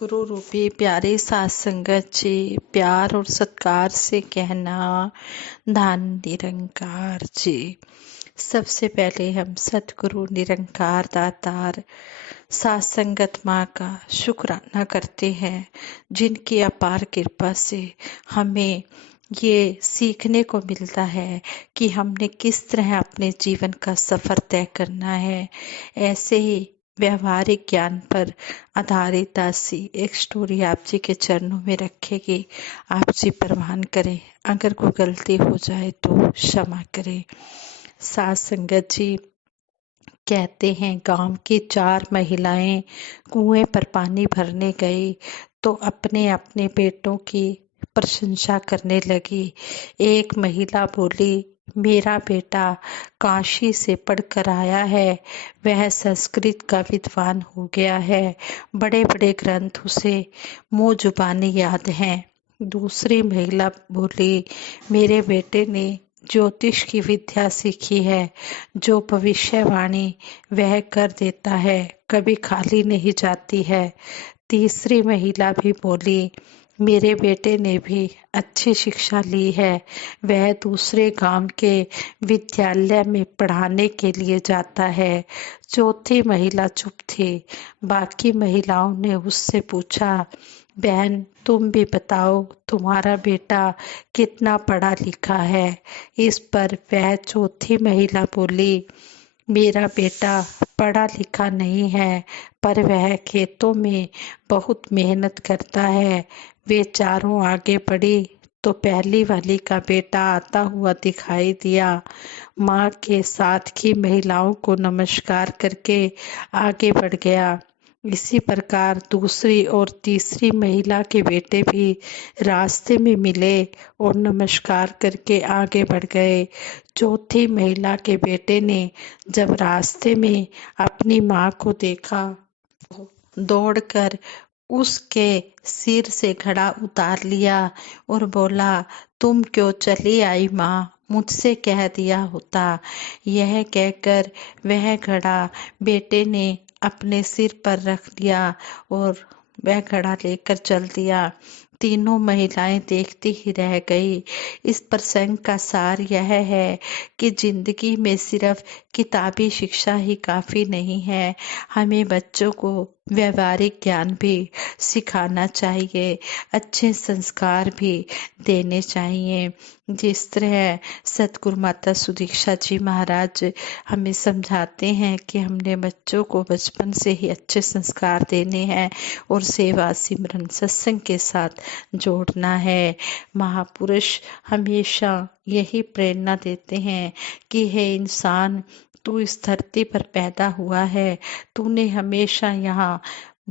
गुरु रूपी प्यारे साथ संगत जी, प्यार और सत्कार से कहना धन निरंकार जी। सबसे पहले हम सतगुरु निरंकार दातार साथ संगत माँ का शुक्राना करते हैं, जिनकी अपार कृपा से हमें ये सीखने को मिलता है कि हमने किस तरह अपने जीवन का सफर तय करना है। ऐसे ही व्यवहारिक ज्ञान पर आधारित ऐसी एक स्टोरी आप जी के चरणों में रखेगी। आप जी परवान करें, अगर कोई गलती हो जाए तो क्षमा करें। साथ संगत जी, कहते हैं गांव की 4 महिलाएं कुएं पर पानी भरने गई तो अपने अपने बेटों की प्रशंसा करने लगी। एक महिला बोली, मेरा बेटा काशी से पढ़कर आया है, वह संस्कृत का विद्वान हो गया है, बड़े बड़े ग्रंथ उसे मुँह जुबानी याद हैं। दूसरी महिला बोली, मेरे बेटे ने ज्योतिष की विद्या सीखी है, जो भविष्यवाणी वह कर देता है कभी खाली नहीं जाती है। तीसरी महिला भी बोली, मेरे बेटे ने भी अच्छी शिक्षा ली है, वह दूसरे गांव के विद्यालय में पढ़ाने के लिए जाता है। चौथी महिला चुप थी। बाकी महिलाओं ने उससे पूछा, बहन तुम भी बताओ, तुम्हारा बेटा कितना पढ़ा लिखा है। इस पर वह चौथी महिला बोली, मेरा बेटा पढ़ा लिखा नहीं है, पर वह खेतों में बहुत मेहनत करता है। वे चारों आगे बढ़ी तो पहली वाली का बेटा आता हुआ दिखाई दिया। माँ के साथ की महिलाओं को नमस्कार करके आगे बढ़ गया। इसी प्रकार दूसरी और तीसरी महिला के बेटे भी रास्ते में मिले और नमस्कार करके आगे बढ़ गए। चौथी महिला के बेटे ने जब रास्ते में अपनी माँ को देखा, दौड़कर उसके सिर से घड़ा उतार लिया और बोला, तुम क्यों चली आई माँ, मुझसे कह दिया होता। यह कहकर वह घड़ा बेटे ने अपने सिर पर रख लिया और वह घड़ा लेकर चल दिया। तीनों महिलाएं देखती ही रह गई। इस प्रसंग का सार यह है कि जिंदगी में सिर्फ किताबी शिक्षा ही काफ़ी नहीं है, हमें बच्चों को व्यवहारिक ज्ञान भी सिखाना चाहिए, अच्छे संस्कार भी देने चाहिए। जिस तरह सतगुरु माता सुदीक्षा जी महाराज हमें समझाते हैं कि हमने बच्चों को बचपन से ही अच्छे संस्कार देने हैं और सेवा सिमरन सत्संग के साथ जोड़ना है। महापुरुष हमेशा यही प्रेरणा देते हैं कि हे इंसान, तू इस धरती पर पैदा हुआ है, तूने हमेशा यहाँ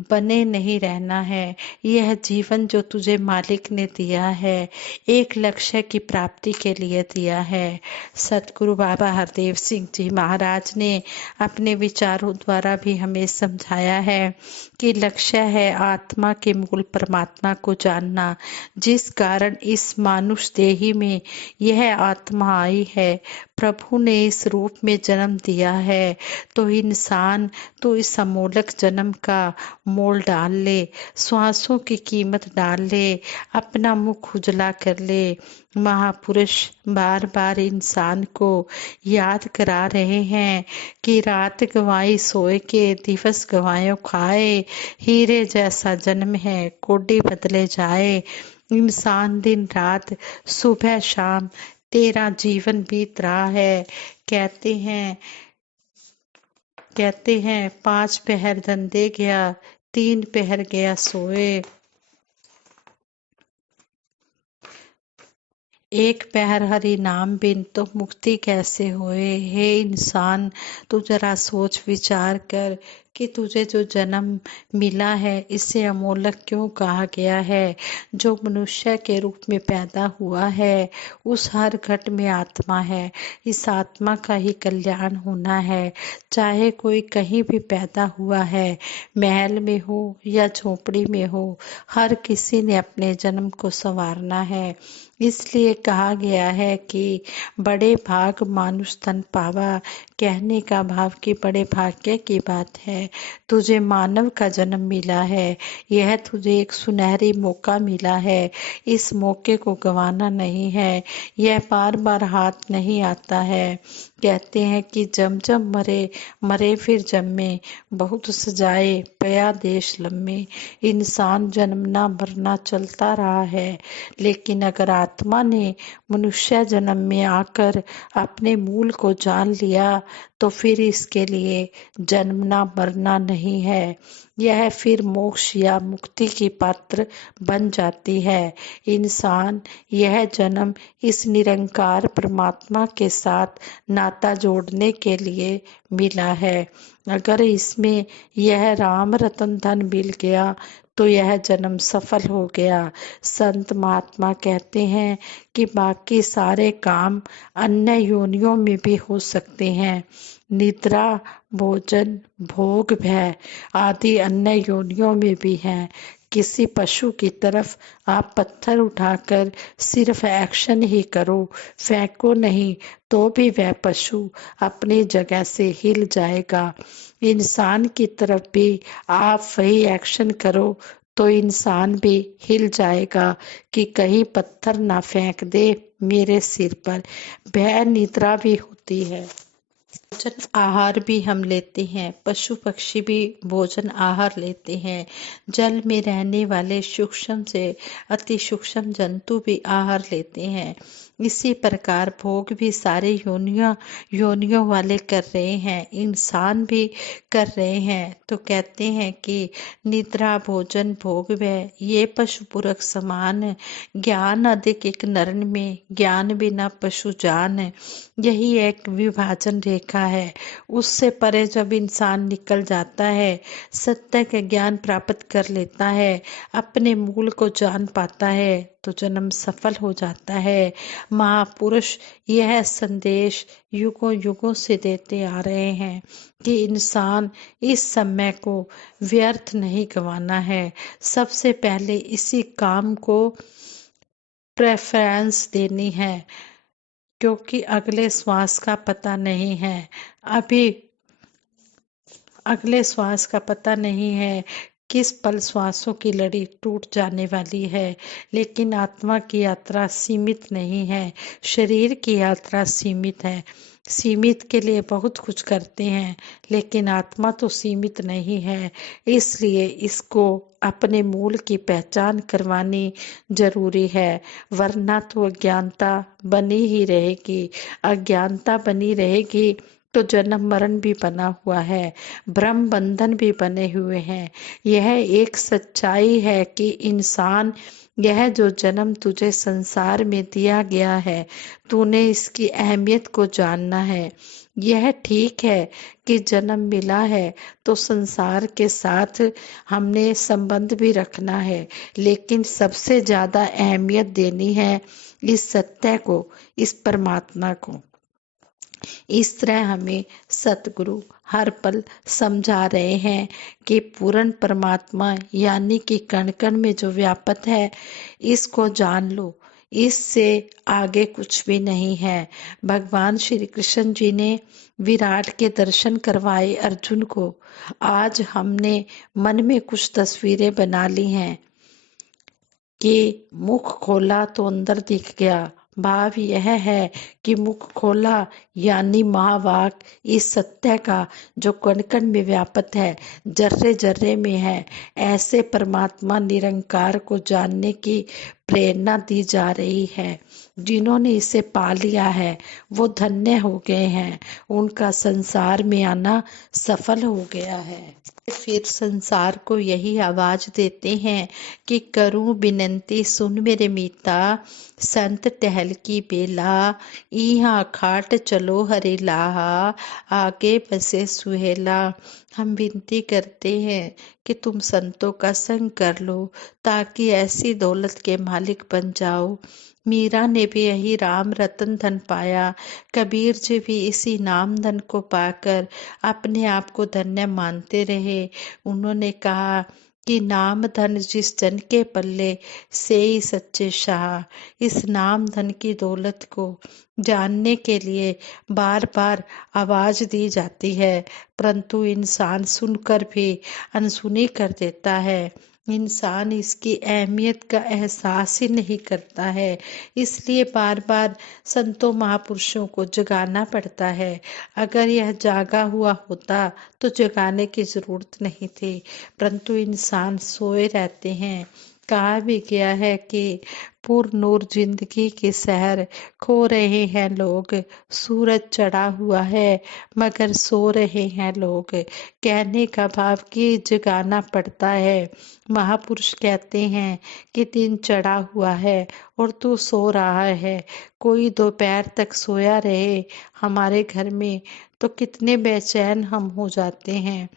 बने नहीं रहना है। यह जीवन जो तुझे मालिक ने दिया है, एक लक्ष्य की प्राप्ति के लिए दिया है। सतगुरु बाबा हरदेव सिंह जी महाराज ने अपने विचारों द्वारा भी हमें समझाया है कि लक्ष्य है आत्मा के मूल परमात्मा को जानना। जिस कारण इस मानुष देही में यह आत्मा आई है, प्रभु ने इस रूप में जन्म दिया है, तो इंसान तो इस अमोलक जन्म का मोल डाल ले, श्वासों की कीमत डाल ले, अपना मुख उजला कर ले। महापुरुष बार बार इंसान को याद करा रहे हैं कि रात गंवाई सोए के, दिवस गंवायो खाए, हीरे जैसा जन्म है कोडी बदले जाए। इंसान दिन रात सुबह शाम तेरा जीवन बीत रहा है। कहते हैं 5 पहर धंधे गया, 3 पहर गया सोए, 1 पहर हरि नाम बिन तो मुक्ति कैसे होए। हे इंसान, तू जरा सोच विचार कर कि तुझे जो जन्म मिला है इसे अमोलक क्यों कहा गया है। जो मनुष्य के रूप में पैदा हुआ है, उस हर घट में आत्मा है। इस आत्मा का ही कल्याण होना है। चाहे कोई कहीं भी पैदा हुआ है, महल में हो या झोपड़ी में हो, हर किसी ने अपने जन्म को संवारना है। इसलिए कहा गया है कि बड़े भाग मानुष तन पावा, कहने का भाव कि बड़े भाग्य की बात है तुझे मानव का जन्म मिला है, यह तुझे एक सुनहरी मौका मिला है। इस मौके को गंवाना नहीं है, यह बार बार हाथ नहीं आता है। कहते हैं कि जम जम मरे, मरे फिर जन्मे, बहुत सजाए पया देश लम्बे। इंसान जन्मना मरना चलता रहा है, लेकिन अगर आत्मा ने मनुष्य जन्म में आकर अपने मूल को जान लिया तो फिर इसके लिए जन्मना मरना नहीं है, यह फिर मोक्ष या मुक्ति की पात्र बन जाती है। इंसान यह जन्म इस निरंकार परमात्मा के साथ नाता जोड़ने के लिए मिला है। अगर इसमें यह राम रतन धन मिल गया तो यह जन्म सफल हो गया। संत महात्मा कहते हैं कि बाकी सारे काम अन्य योनियों में भी हो सकते हैं। निद्रा, भोजन, भोग, भय आदि अन्य योनियों में भी हैं। किसी पशु की तरफ आप पत्थर उठाकर सिर्फ एक्शन ही करो, फेंको नहीं, तो भी वह पशु अपनी जगह से हिल जाएगा। इंसान की तरफ भी आप वही एक्शन करो तो इंसान भी हिल जाएगा कि कहीं पत्थर ना फेंक दे मेरे सिर पर। भय निद्रा भी होती है। भोजन आहार भी हम लेते हैं, पशु पक्षी भी भोजन आहार लेते हैं। जल में रहने वाले सूक्ष्म से अति सूक्ष्म जंतु भी आहार लेते हैं। इसी प्रकार भोग भी सारे योनियों वाले कर रहे हैं, इंसान भी कर रहे हैं। तो कहते हैं कि निद्रा, भोजन, भोग, भय ये पशु पुरख समान है। ज्ञान अधिक एक नरन में, ज्ञान बिना पशु जान है। यही एक विभाजन रेखा है। उससे परे जब इंसान निकल जाता है, सत्य का ज्ञान प्राप्त कर लेता है, अपने मूल को जान पाता है, तो जन्म सफल हो जाता है। महापुरुष यह संदेश युगों युगों से देते आ रहे हैं कि इंसान इस समय को व्यर्थ नहीं गंवाना है। सबसे पहले इसी काम को प्रेफरेंस देनी है, क्योंकि अगले श्वास का पता नहीं है। अभी अगले श्वास का पता नहीं है, किस पल श्वासों की लड़ी टूट जाने वाली है। लेकिन आत्मा की यात्रा सीमित नहीं है, शरीर की यात्रा सीमित है। सीमित के लिए बहुत कुछ करते हैं, लेकिन आत्मा तो सीमित नहीं है। इसलिए इसको अपने मूल की पहचान करवानी जरूरी है, वरना तो अज्ञानता बनी ही रहेगी। अज्ञानता बनी रहेगी तो जन्म मरण भी बना हुआ है, भ्रम बंधन भी बने हुए हैं। यह एक सच्चाई है कि इंसान, यह जो जन्म तुझे संसार में दिया गया है, तूने इसकी अहमियत को जानना है। यह ठीक है कि जन्म मिला है तो संसार के साथ हमने संबंध भी रखना है, लेकिन सबसे ज्यादा अहमियत देनी है इस सत्य को, इस परमात्मा को। इस तरह हमें सतगुरु हर पल समझा रहे हैं कि पूर्ण परमात्मा यानी कि कण कण में जो व्यापक है, इसको जान लो, इससे आगे कुछ भी नहीं है। भगवान श्री कृष्ण जी ने विराट के दर्शन करवाए अर्जुन को। आज हमने मन में कुछ तस्वीरें बना ली हैं कि मुख खोला तो अंदर दिख गया। भाव यह है कि मुख खोला यानी महावाक इस सत्य का जो कण कण में व्यापक है, जर्रे जर्रे में है, ऐसे परमात्मा निरंकार को जानने की प्रेरणा दी जा रही है। जिन्होंने इसे पा लिया है वो धन्य हो गए हैं, उनका संसार में आना सफल हो गया है। फिर संसार को यही आवाज देते हैं कि करूं विनंती सुन मेरे मीता, संत टहल की बेला, इहाँ खाट चलो हरे लाहा, आगे बसे सुहेला। हम विनती करते हैं कि तुम संतों का संग कर लो ताकि ऐसी दौलत के मालिक बन जाओ। मीरा ने भी यही राम रतन धन पाया, कबीर जी भी इसी नाम धन को पाकर अपने आप को धन्य मानते रहे। उन्होंने कहा कि नाम धन जिस जन के पल्ले से ही सच्चे शाह। इस नाम धन की दौलत को जानने के लिए बार बार आवाज दी जाती है, परंतु इंसान सुनकर भी अनसुनी कर देता है। इंसान इसकी अहमियत का एहसास ही नहीं करता है, इसलिए बार बार संतों महापुरुषों को जगाना पड़ता है। अगर यह जागा हुआ होता तो जगाने की जरूरत नहीं थी, परंतु इंसान सोए रहते हैं। कहा भी गया है कि पुरनूर जिंदगी की सहर खो रहे हैं लोग, सूरज चढ़ा हुआ है मगर सो रहे हैं लोग। कहने का भाव कि जगाना पड़ता है। महापुरुष कहते हैं कि दिन चढ़ा हुआ है और तू सो रहा है। कोई दोपहर तक सोया रहे हमारे घर में तो कितने बेचैन हम हो जाते हैं।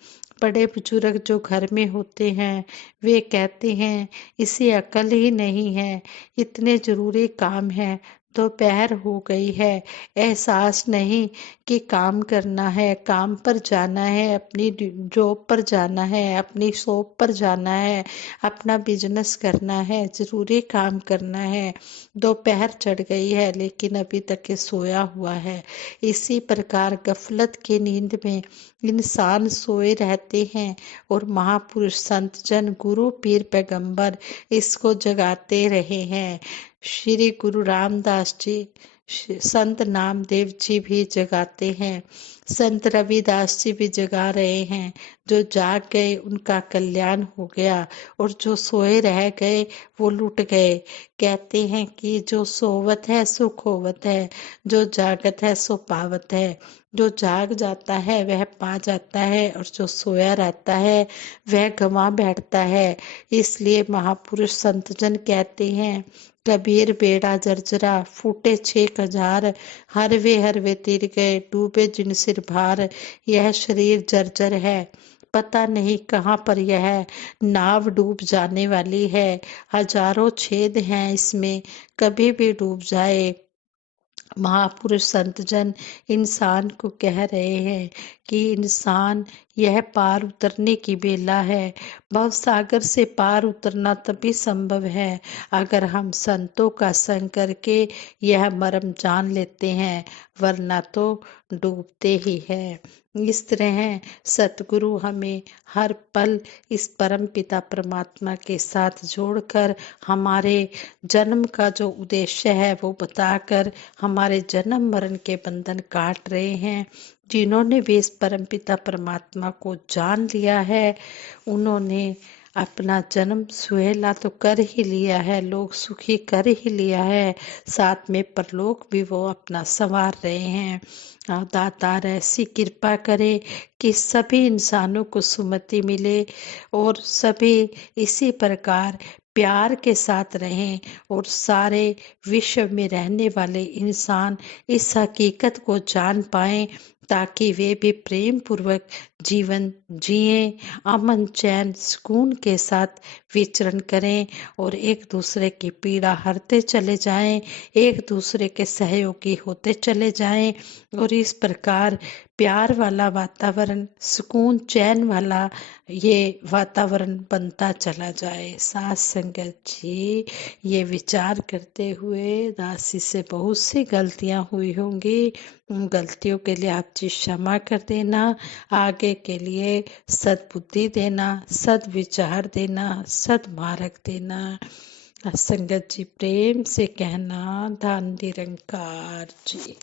बड़े बुजुर्ग जो घर में होते हैं वे कहते हैं इसे अकल ही नहीं है, इतने जरूरी काम है, दोपहर हो गई है, एहसास नहीं कि काम करना है, काम पर जाना है, अपनी जॉब पर जाना है, अपनी शॉप पर जाना है, अपना बिजनेस करना है, जरूरी काम करना है। दोपहर चढ़ गई है लेकिन अभी तक ये सोया हुआ है। इसी प्रकार गफलत की नींद में इंसान सोए रहते हैं और महापुरुष संत जन गुरु पीर पैगंबर इसको जगाते रहे हैं। श्री गुरु रामदास जी, संत नामदेव जी भी जगाते हैं, संत रविदास जी भी जगा रहे हैं। जो जाग गए उनका कल्याण हो गया और जो सोए रह गए वो लुट गए। कहते हैं कि जो सोवत है सो खोवत है, जो जागत है सो पावत है। जो जाग जाता है वह पा जाता है और जो सोया रहता है वह गंवा बैठता है। इसलिए महापुरुष संतजन कहते हैं कबीर बेड़ा जर्जरा फूटे 6,000, हर वे तिर गए डूबे जिन सिर भार। यह शरीर जर्जर है, पता नहीं कहाँ पर यह नाव डूब जाने वाली है। हजारों छेद हैं इसमें, कभी भी डूब जाए। महापुरुष संतजन इंसान को कह रहे हैं कि इंसान यह पार उतरने की बेला है। भव सागर से पार उतरना तभी संभव है अगर हम संतों का संग करके यह मर्म जान लेते हैं, वरना तो डूबते ही है। इस तरह सतगुरु हमें हर पल इस परम पिता परमात्मा के साथ जोड़कर हमारे जन्म का जो उद्देश्य है वो बताकर हमारे जन्म मरण के बंधन काट रहे हैं। जिन्होंने भी इस परम पिता परमात्मा को जान लिया है उन्होंने अपना जन्म सुहेला तो कर ही लिया है, लोग सुखी कर ही लिया है, साथ में परलोक भी वो अपना संवार रहे हैं। दातार ऐसी कृपा करे कि सभी इंसानों को सुमति मिले और सभी इसी प्रकार प्यार के साथ रहें और सारे विश्व में रहने वाले इंसान इस हकीकत को जान पाएं ताकि वे भी प्रेम पूर्वक जीवन जिएं, अमन चैन सुकून के साथ विचरण करें और एक दूसरे की पीड़ा हरते चले जाएं, एक दूसरे के सहयोगी होते चले जाएं और इस प्रकार प्यार वाला वातावरण, सुकून चैन वाला ये वातावरण बनता चला जाए। साथ संगत जी, ये विचार करते हुए दासी से बहुत सी गलतियां हुई होंगी, उन गलतियों के लिए आप जी क्षमा कर देना, आगे के लिए सद्बुद्धि देना, सद्विचार देना, सद्मार्ग देना। संगत जी प्रेम से कहना धन निरंकार जी।